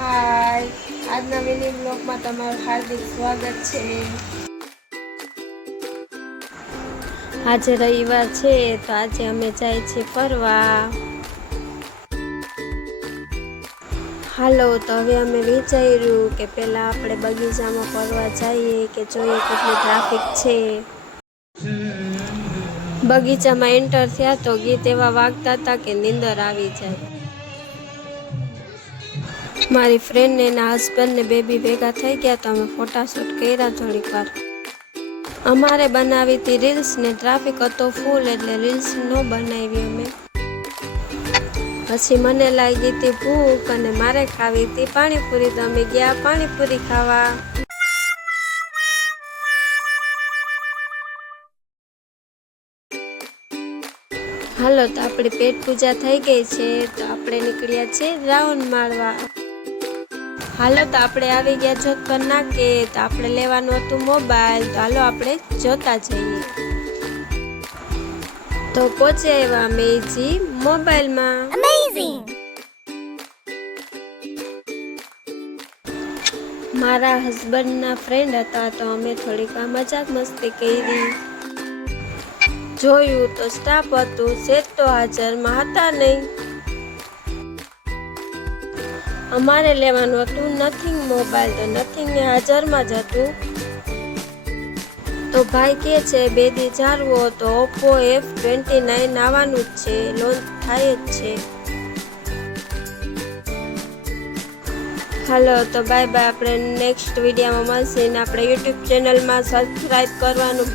હાય, આજના મિની બ્લોગમાં તમારું હાર્દિક સ્વાગત છે। આજે રવિવાર છે તો આજે અમે જાય છીએ ફરવા। હાલો, તો હવે અમે વિચાર્યું કે પહેલાં આપણે બગીચામાં ફરવા જઈએ કે જોઈએ કેટલી ટ્રાફિક છે। બગીચામાં એન્ટર થયા તો ગીત એવા વાગતા હતા કે નીંદર આવી જાય। મારી ફ્રેન્ડ ને એના હસબન્ડ ને બેબી ભેગા થઈ ગયા તો અમે ફોટાશૂટ કર્યા થોડીક વાર। અમારે બનાવી હતી રીલ્સ ને ટ્રાફિક હતો ફૂલ એટલે રીલ્સ ન બનાવી અમે। પછી મને લાગી હતી ભૂખ અને મારે ખાવી હતી પાણીપુરી તો અમે ગયા પાણીપુરી ખાવા। હાલો, તો આપણી પેટ પૂજા થઈ ગઈ છે તો આપણે નીકળ્યા છીએ રાઉન્ડ મારવા। હાલો, તો આપણે આવી ગયા જોધપર નાકે તો આપણે લેવાનું હતું મોબાઈલ તો હાલો આપણે જોતા જઈએ। તો પહોંચી આવ્યા અમે જી મોબાઈલમાં। મારા હસબન્ડના ફ્રેન્ડ હતા તો અમે થોડીક મજાક મસ્તી કરી। જોયું તો સ્ટાફ હતું સેટ તો હાજરમાં હતા નહીં। અમારે લેવાનું હતું નથિંગ મોબાઈલ તો નથિંગ ને હાજરમાં જ હતું। તો ભાઈ કે છે 2 દી જાળવો તો ઓપ્પો F29 આવવાનું જ છે, લોન્ચ થાય જ છે। હાલો, તો બાય બાય, આપણે નેક્સ્ટ વિડીયોમાં મળશે ને આપણે યુટ્યુબ ચેનલમાં સબસ્ક્રાઈબ કરવાનું